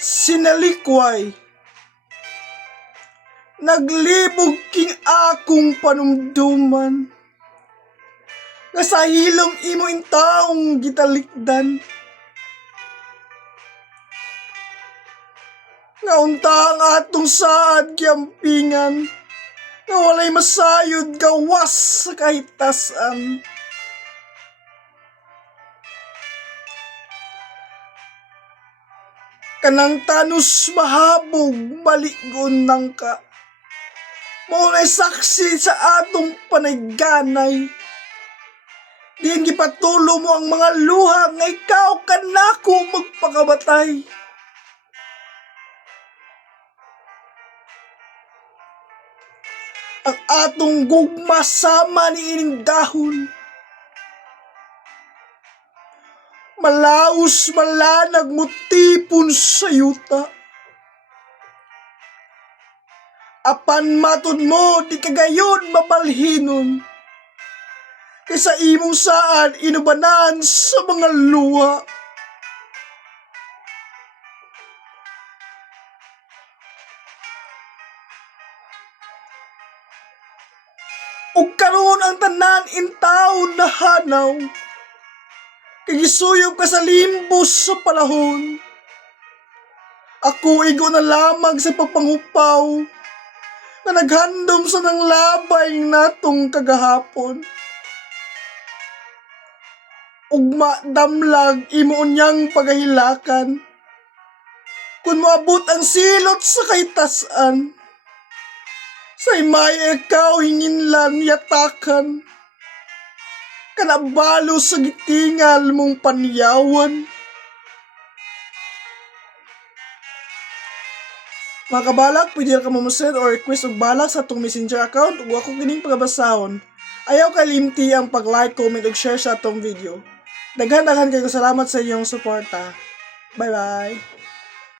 Sinalikway, naglibog king akong panumduman, nga sa hilom imo in taong gitalikdan, nga unta ang atong saad kiampingan, nga walay masayod gawas sa kahitasan. Kanang tanos mahabog maligon nang ka, maunay saksi sa atong panayganay. Diyan gipatulo mo ang mga luha nga ikaw kanako magpakabatay. Ang atong gugma sama ni ining dahon, malaos malanag mo tipon sa yuta. Apan matod mo di kagayon mabalhinon, kaysa imong saan inubanan sa mga luha. Ug karon ang tanan intaon na hanaw, kay gisuyop ka sa limbos sa palahon. Ako igo na lamang sa papangupaw, nga naghandom sa nang labay natong kagahapon. Ugma damlag imo unyang pagahilakan, kung moabot ang silot sa kahitasan, say may ikaw hinginlan yatakan, kanabalo sa gitingal mong panyawan. Mga kabalak, pwede ka mamusin or request og balak sa atong messenger account ug ako kining pagabasahon. Ayaw kalimti ang pag-like, comment ug share sa atong video. Daghan kayo salamat sa inyong suporta. Bye bye!